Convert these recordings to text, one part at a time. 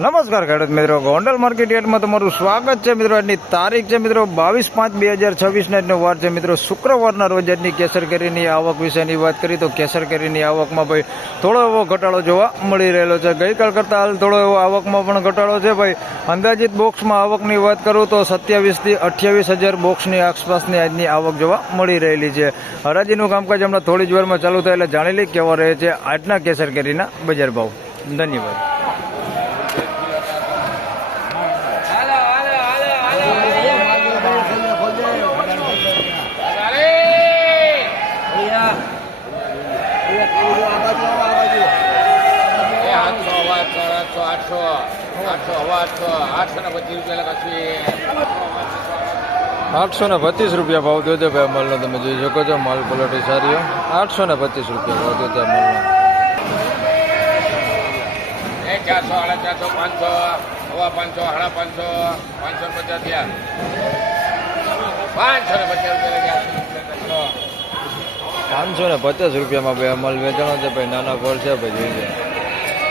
નમસ્કાર ખેડૂત મિત્રો, ગોંડલ માર્કેટ યાર્ડમાં તમારું સ્વાગત છે મિત્રો. આજની તારીખ છે મિત્રો 22/5/2026 આજનો વાર છે મિત્રો શુક્રવારના રોજ. આજની કેસર કેરીની આવક વિશેની વાત કરીએ તો કેસર કેરીની આવકમાં ભાઈ થોડો એવો ઘટાડો જોવા મળી રહેલો છે. ગઈકાલ કરતાં હાલ થોડો એવો આવકમાં પણ ઘટાડો છે ભાઈ. અંદાજિત બોક્સમાં આવકની વાત કરું તો 27,000 થી 28,000 બોક્સની આસપાસની આજની આવક જોવા મળી રહેલી છે. હરાજીનું કામકાજ હમણાં થોડી જ વારમાં ચાલુ થાય એટલે જાણી લઈ કેવા રહે છે આજના કેસર કેરીના બજાર ભાવ. ધન્યવાદ. ₹825 ભાવ થયો છે ભાઈ માલનો. તમે જોઈ શકો છો માલ ક્વોલિટી સારી. ₹825 ભાવ થયો છે માલનો. 400, 450, 500, 550 રૂપિયામાં ભાઈ અમલ વેચાણો છે ભાઈ. નાના ફળ છે ભાઈ, જોઈએ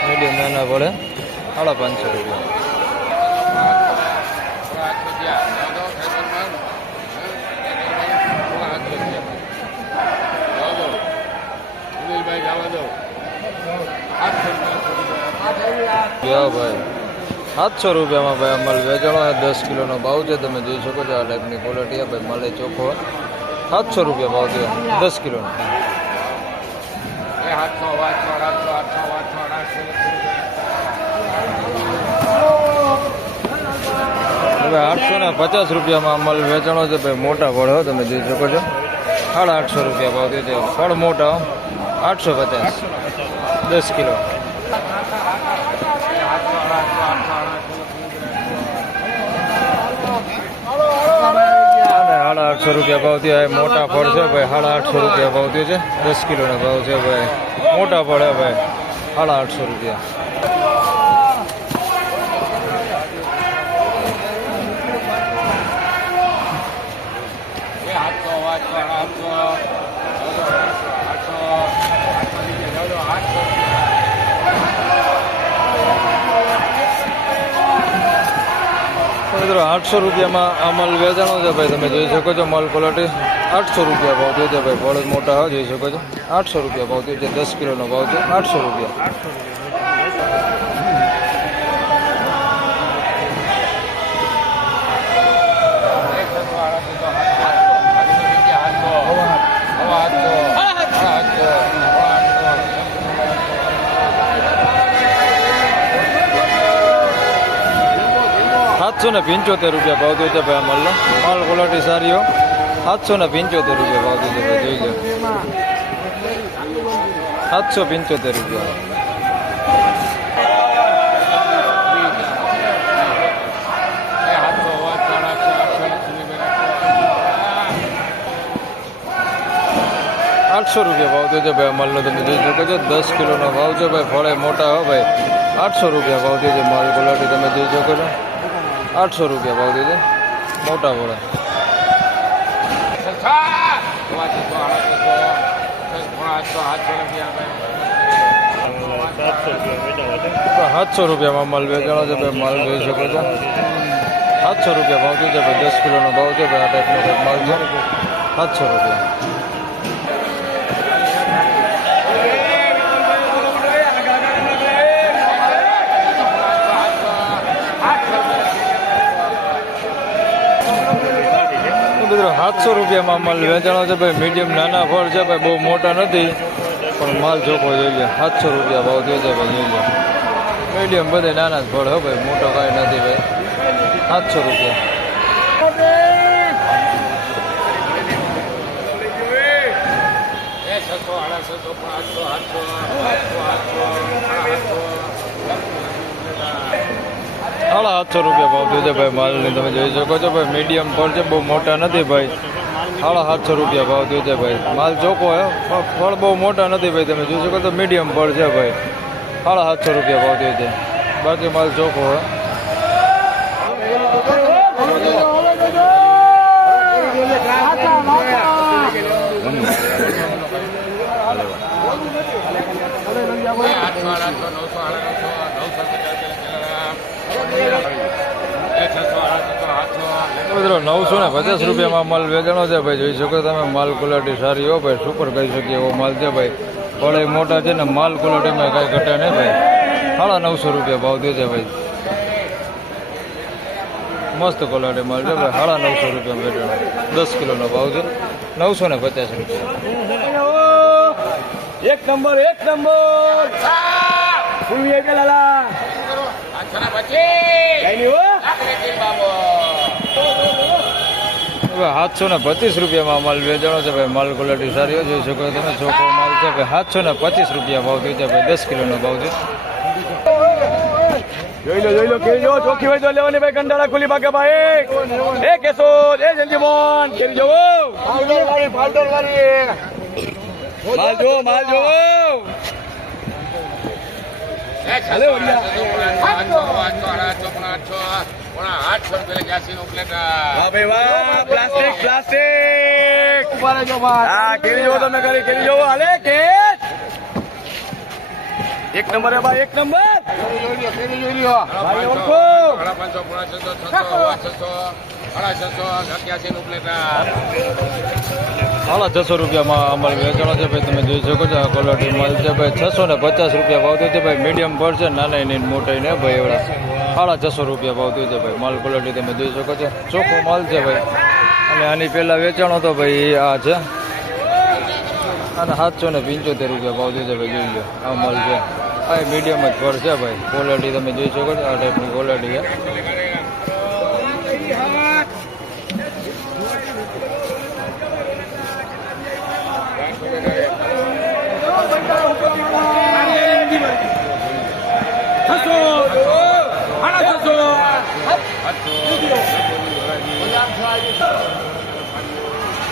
મીડિયમ નાના ફળે ₹550. ભાઈ 700 રૂપિયામાં ભાઈ અમલ વેચાણો 10 કિલોનો ભાવ છે. તમે જોઈ શકો છો આ ટાઈપની ક્વોલિટી ભાઈ. મળે ચોખ્ખો 700 રૂપિયા ભાવ થયો 10 કિલોનો. હવે 850 રૂપિયામાં અમલ વેચાણો છે ભાઈ. મોટા ફળ હો, તમે જોઈ શકો છો 850 રૂપિયા ભાવ થયો છે. ફળ મોટા 850 10 કિલો. 850 રૂપિયા ભાવ થયો. મોટા ફળ છે ભાઈ. 850 રૂપિયા ભાવ થયો છે. 10 કિલોનો ભાવ છે ભાઈ. મોટા ફળ હે ભાઈ 850 રૂપિયા. મિત્રો 800 રૂપિયામાં આ માલ વેચાણો છે ભાઈ. તમે જોઈ શકો છો માલ ક્વોલિટી 800 રૂપિયા ભાવ થયો છે ભાઈ. ફળ મોટા હોય જોઈ શકો છો 800 રૂપિયા ભાવ થયો છે. 10 કિલોનો ભાવ છે 800 રૂપિયા. ₹775 રૂપિયા ભાવ થયો છે ભાઈ. માલનો માલ ક્વોલિટી સારી હો. ₹775 રૂપિયા ભાવ થયો છે ભાઈ. જોઈ લો 775 રૂપિયા. ₹800 રૂપિયા ભાવ થયો છે ભાઈ. માલનો તમે જોઈ શકો છો 10 કિલોનો ભાવ છે ભાઈ. ફળે મોટા હો ભાઈ. 800 રૂપિયા ભાવ થયો છે. માલ ક્વોલિટી તમે જોઈ શકો છો 800 રૂપિયા ભાવ થયો છે. મોટા ફળે 700 રૂપિયામાં માલ વેચાણો છે ભાઈ. માલ જોઈ શકો છો 700 રૂપિયા ભાવ થયો છે ભાઈ. 10 કિલોનો ભાવ છે ભાઈ. આ ટાઈપનો માલ છે 700 રૂપિયા. મિત્રો 700 રૂપિયામાં માલ વેચાણો છે ભાઈ. મીડિયમ નાના ફળ છે ભાઈ. બહુ મોટા નથી પણ માલ ચોખ્ખો જોઈ લે. 700 રૂપિયા ભાવ થયો છે ભાઈ. જોઈ લે મીડિયમ બધે નાના જ ફળ હો ભાઈ. મોટો કાંઈ નથી ભાઈ. 700 રૂપિયા. ₹750 રૂપિયા ભાવ થયો છે ભાઈ. માલની તમે જોઈ શકો છો ભાઈ. મીડિયમ ફળ છે, બહુ મોટા નથી ભાઈ. 750 રૂપિયા ભાવ થયો છે ભાઈ. માલ ચોખ્ખો હે. ફળ બહુ મોટા નથી ભાઈ. તમે જોઈ શકો તો મીડિયમ ફળ છે ભાઈ. 750 રૂપિયા ભાવ થયો છે. બાકી માલ ચોખ્ખો હે. મિત્રો 950 રૂપિયામાં માલ વેચાણો છે ભાઈ. જોઈ શકો તમે માલ ક્વોલિટી સારી હો ભાઈ. સુપર કહી શકીએ એવો માલ છે ભાઈ. ફળે મોટા છે ને માલ ક્વોલિટીમાં કાંઈ ઘટે નહીં ભાઈ. 950 રૂપિયા ભાવ દે છે ભાઈ. મસ્ત ક્વોલિટી માલ છે ભાઈ. 950 રૂપિયા વેચાણો. 10 કિલોનો ભાવ છે 950 રૂપિયા. એક નંબર ફૂલ વીઆઈપી લાલા 725 રૂપિયામાં માલ વેચાણો છે ભાઈ. માલ ક્વોલિટી સારી હોય. જોઈ શકો તમે ચોખ્ખો માલ છે ભાઈ. 725 રૂપિયા ભાવ થયો છે ભાઈ. 10 કિલોનો ભાવ છે. જોઈ લો કેરી જો ચોખ્ખી હોય તો લેવાની ભાઈ. કંટાળા ખુલી ભાગે ભાઈ. એ કેસો એ જલ્દીમોન કેરી જોવો માલ જો ચાલે વાહ ભાઈ વાહ. પ્લાસ્ટિક હા કેરી જોવો તમે કેરી જોવો હાલે કે એક નંબર હે ભાઈ. એક નંબર ભાઈ ઓળખો 600 રૂપિયામાં અમારે વેચાણો છે ભાઈ. તમે જોઈ શકો છો આ ક્વોલિટી માલ છે ભાઈ. 650 રૂપિયા ભાવ થયો છે ભાઈ. મીડિયમ પર છે નાના ની મોટા ને ભાઈ. એવડા 650 રૂપિયા ભાવ થયો છે ભાઈ. માલ ક્વોલિટી તમે જોઈ શકો છો. ચોખ્ખો માલ છે ભાઈ. અને આની પહેલા વેચાણો તો ભાઈ આ છે અને 775 રૂપિયા ભાવ થયો છે ભાઈ. જોઈ લો આ માલ છે. આ મીડિયમ જ ફળ છે ભાઈ. ક્વોલિટી તમે જોઈ શકો છો. આ ટાઈપની ક્વોલિટી છે.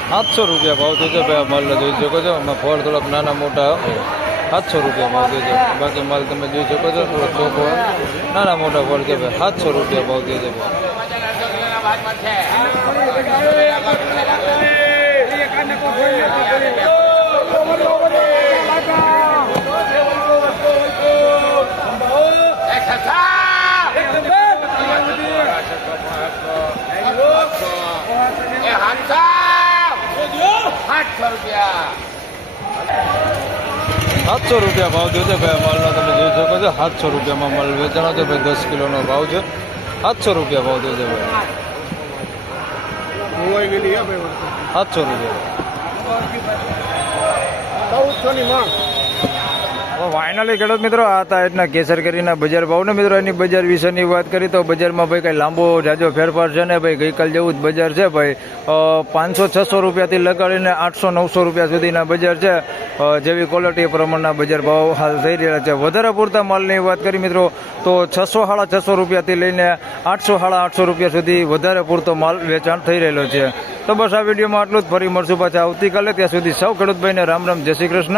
₹700 રૂપિયા ભાવ થયો છે ભાઈ. આ માલ જોઈ શકો છો. આમાં ફળ થોડાક નાના મોટા 700 રૂપિયા ભાવ થયો છે. બાકી માલ તમે જોઈ શકો છો થોડો ચોખ્ખો નાના મોટા ફળ છે ભાઈ. 700 રૂપિયા ભાવ થયો છે ભાઈ. ₹700 રૂપિયા ભાવ થયો છે ભાઈ. માલનો તમે જોઈ શકો છો. 700 રૂપિયામાં માલ વેચાણો છે ભાઈ. 10 કિલોનો ભાવ છે. 700 રૂપિયા ભાવ થયો છે ભાઈ. 700 રૂપિયા. ફાઇનલી ખેડૂત મિત્રો આ હતા આજના કેસર કેરીના બજાર ભાવને મિત્રો એની બજાર વિશેની વાત કરી તો બજારમાં ભાઈ કઈ લાંબો જાજો ફેરફાર છે ને ભાઈ. ગઈકાલ જેવું જ બજાર છે ભાઈ. 500-600 રૂપિયાથી લગાડીને 800-900 રૂપિયા સુધીના બજાર છે. જેવી ક્વોલિટી પ્રમાણના બજાર ભાવ હાલ થઈ રહ્યા છે. વધારે પૂરતા માલની વાત કરી મિત્રો તો 600-650 રૂપિયાથી લઈને 800-850 રૂપિયા સુધી વધારે પૂરતો માલ વેચાણ થઈ રહેલો છે. તો બસ આ વિડીયોમાં આટલું જ. ફરી મળશું પાછા આવતીકાલે. ત્યાં સુધી સૌ ખેડૂત ભાઈને રામ રામ, જય શ્રી કૃષ્ણ.